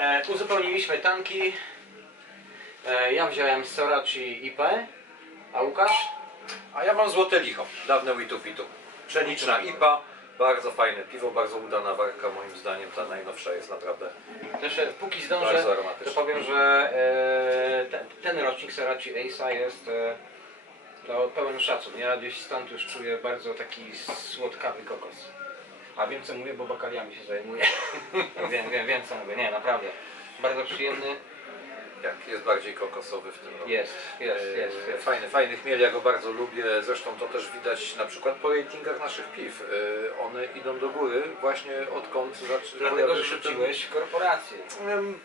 E, uzupełniliśmy tanki. E, ja wziąłem Sorachi IP, a Łukasz? A ja mam złote licho, dawne Witu Pitu. Pszeniczna IPA, bardzo fajne piwo, bardzo udana warka moim zdaniem, ta najnowsza jest naprawdę. Zresztą póki zdążę, Bardzo to aromatyczne. powiem, że e, ten, ten rocznik Sorachi Ace'a jest e, no, pełen szacun. Ja gdzieś stąd już czuję bardzo taki słodkawy kokos. A wiem co mówię, bo bakaliami się zajmuję. wiem, wiem, wiem co mówię. Nie, naprawdę. Bardzo przyjemny. Jak jest bardziej kokosowy w tym roku. Jest, jest, E, jest. jest. Fajny, fajny chmiel, ja go bardzo lubię. Zresztą to też widać na przykład po ratingach naszych piw. E, One idą do góry właśnie odkąd zaczęły Dlatego, że rzuciłeś korporację.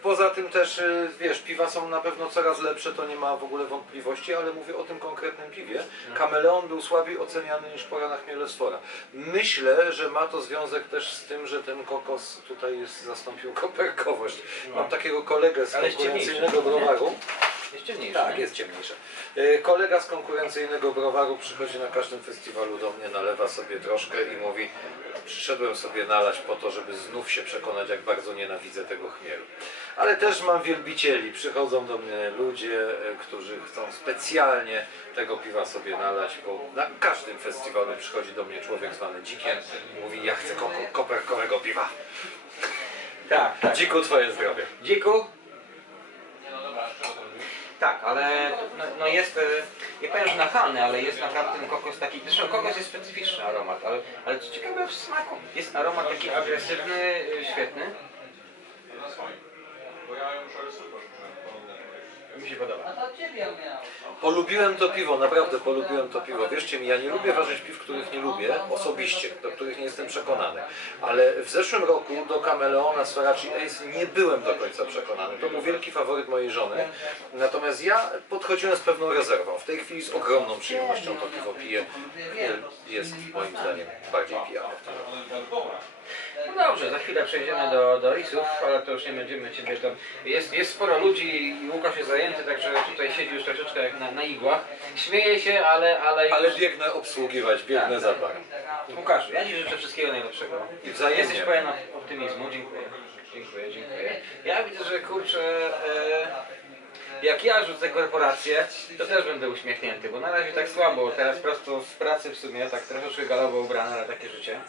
Poza tym też, y, wiesz, piwa są na pewno coraz lepsze, to nie ma w ogóle wątpliwości, ale mówię o tym konkretnym piwie. Kameleon był słabiej oceniany niż pora na chmielesfora. Myślę, że ma to związek też z tym, że ten kokos tutaj jest, zastąpił koperkowość. Mam takiego kolegę z No. Konkurencyjnego? Browaru. Jest ciemniejszy. Tak, nie? jest ciemniejsze. Y, Kolega z konkurencyjnego browaru przychodzi na każdym festiwalu do mnie, nalewa sobie troszkę i mówi przyszedłem sobie nalać po to, żeby znów się przekonać, jak bardzo nienawidzę tego chmielu. Ale też mam wielbicieli, przychodzą do mnie ludzie, e, którzy chcą specjalnie tego piwa sobie nalać, bo na każdym festiwalu przychodzi do mnie człowiek zwany Dzikiem i mówi ja chcę ko- koperkowego piwa. tak, tak. Dziku, twoje zdrowie. Dziku? Tak, ale no, no jest, e, nie powiem, że nachalny, ale jest naprawdę ten kokos taki, zresztą kokos jest specyficzny aromat, ale, ale co ciekawe w smaku, jest aromat taki agresywny, e, świetny, mi się podoba. Polubiłem to piwo, naprawdę polubiłem to piwo. Wierzcie mi, ja nie lubię ważyć piw, których nie lubię osobiście, do których nie jestem przekonany. Ale w zeszłym roku do Kameleona Sorachi Ace nie byłem do końca przekonany. To był wielki faworyt mojej żony. Natomiast ja podchodziłem z pewną rezerwą. W tej chwili z ogromną przyjemnością to piwo piję. Jest moim zdaniem bardziej pijane w tym roku. No dobrze, za chwilę przejdziemy do, do risów, ale to już nie będziemy Ciebie tam... Jest, jest sporo ludzi i Łukasz jest zajęty, także tutaj siedzi już troszeczkę jak na, na igłach. Śmieje się, ale... Ale, Ale już- biegnę obsługiwać, biegnę za bar. Łukaszu, ja Ci życzę wszystkiego najlepszego. I wzajemnie. Jesteś pełen optymizmu, dziękuję. Dziękuję, dziękuję. Ja widzę, że kurczę, e, jak ja rzucę korporację, to też będę uśmiechnięty, bo na razie tak słabo, teraz prosto z pracy w sumie, tak troszeczkę galowo ubrany, ale takie życie.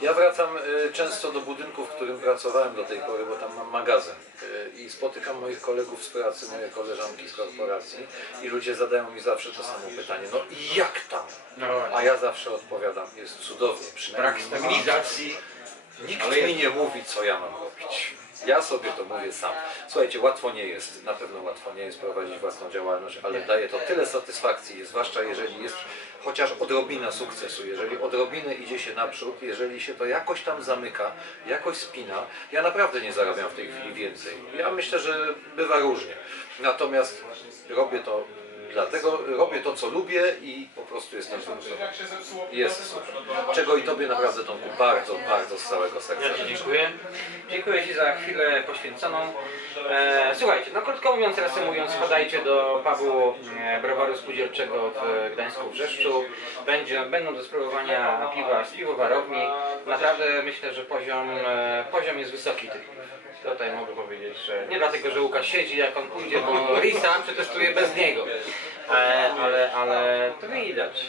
Ja wracam y, często do budynku, w którym pracowałem do tej pory, bo tam mam magazyn y, i spotykam moich kolegów z pracy, moje koleżanki z korporacji i ludzie zadają mi zawsze to samo pytanie, no i jak tam? No, A ja zawsze odpowiadam, jest cudownie, brak przynajmniej stabilizacji. nikt Ale mi nie mówi, co ja mam robić. Ja sobie to mówię sam. Słuchajcie, łatwo nie jest, na pewno łatwo nie jest prowadzić własną działalność, ale daje to tyle satysfakcji, zwłaszcza jeżeli jest chociaż odrobina sukcesu, jeżeli odrobinę idzie się naprzód, jeżeli się to jakoś tam zamyka, jakoś spina. Ja naprawdę nie zarabiam w tej chwili więcej. Ja myślę, że bywa różnie. Natomiast robię to dlatego, robię to, co lubię i po prostu jestem wzruszony. Jest super. Czego i Tobie naprawdę Tomku bardzo, bardzo z całego serca Ja Ci dziękuję. Dziękuję Ci za chwilę poświęconą. E, słuchajcie, no krótko mówiąc, reasumując, wpadajcie do pubu e, browaru spółdzielczego w Gdańsku Brzeszczu. Będzie, będą do spróbowania piwa z piwowarowni. Naprawdę myślę, że poziom, e, poziom jest wysoki tych piw. Tutaj mogę powiedzieć, że nie dlatego, że Łukasz siedzi jak on pójdzie, bo Risa przetestuję bez niego. E, ale, ale to widać.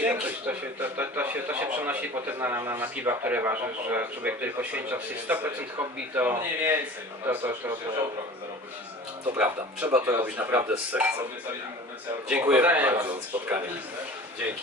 Dzięki. To się, to, to, to, się, to się przenosi potem na, na, na piwa, które ważysz, że człowiek, który poświęca się 100% hobby, to, Mniej więcej, no to, to, to, to, To prawda, trzeba to robić naprawdę z serca. Dziękuję bardzo za spotkanie. Dzięki.